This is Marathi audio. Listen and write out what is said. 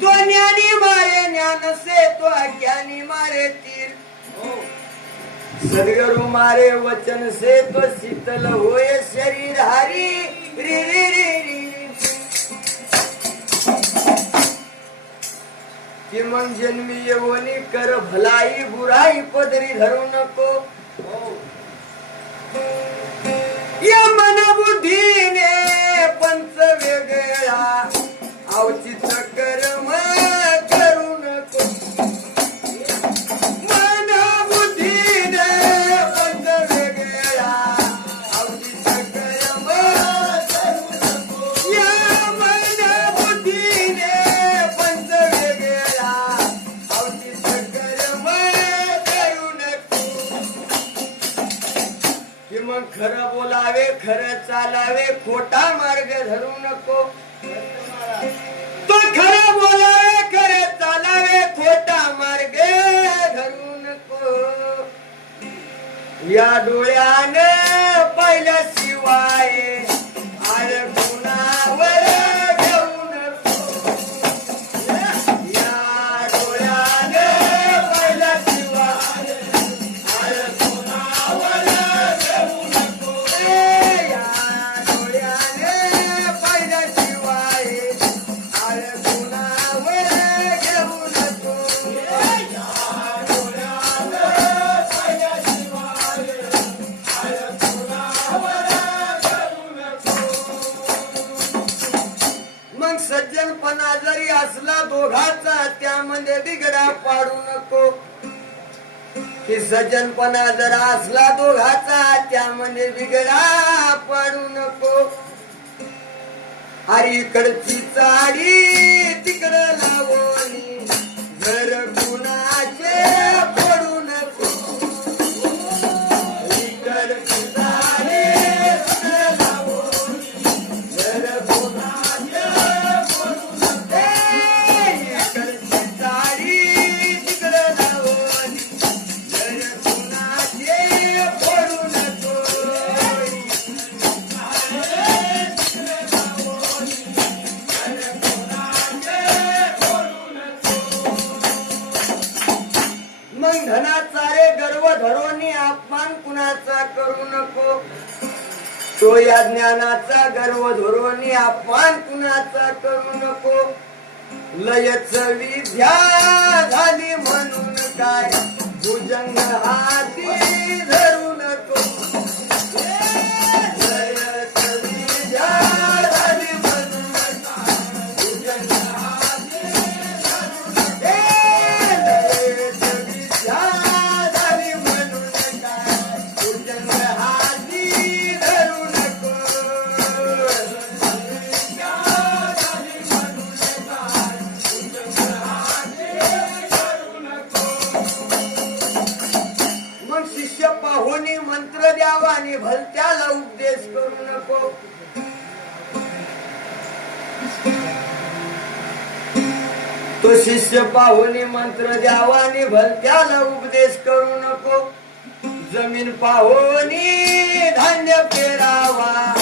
ज्ञानी मारे ज्ञान से तो अज्ञानी मारे तीर. सदगुरु मारे वचन से तो शीतल होए शरीर हरी. री री री री. कि मग जन्मी येवनी कर भलाई बुराई पदरी धरू नको. या मन बुद्धीने पंच वेगळा. अवचित खरं बोलावे खर चालावे खोटा मार्ग धरू नको. तो खरं बोलावे खरं चालावे खोटा मार्ग धरू नको. या डोळ्याने पहिल्या मग सज्जनपणा जरी असला दोघाचा त्यामध्ये बिगडा पाडू नको. सज्जनपणा जर असला दोघाचा त्यामध्ये बिगडा पाडू नको. अरे इकडची चाडी धनाचारे गर्व धरोनी अपमान कुणाचा करू नको? तो या ज्ञानाचा गर्व धरोनी अपमान कुणाचा करू नको? लय चवी झाली म्हणून काय? भुजंग हाती धरू पाहुणी मंत्र द्यावा आणि भलत्याला उपदेश करू नको. तो शिष्य पाहुणी मंत्र द्यावा आणि भलत्याला उपदेश करू नको. जमीन पाहुणी धान्य पेरावा.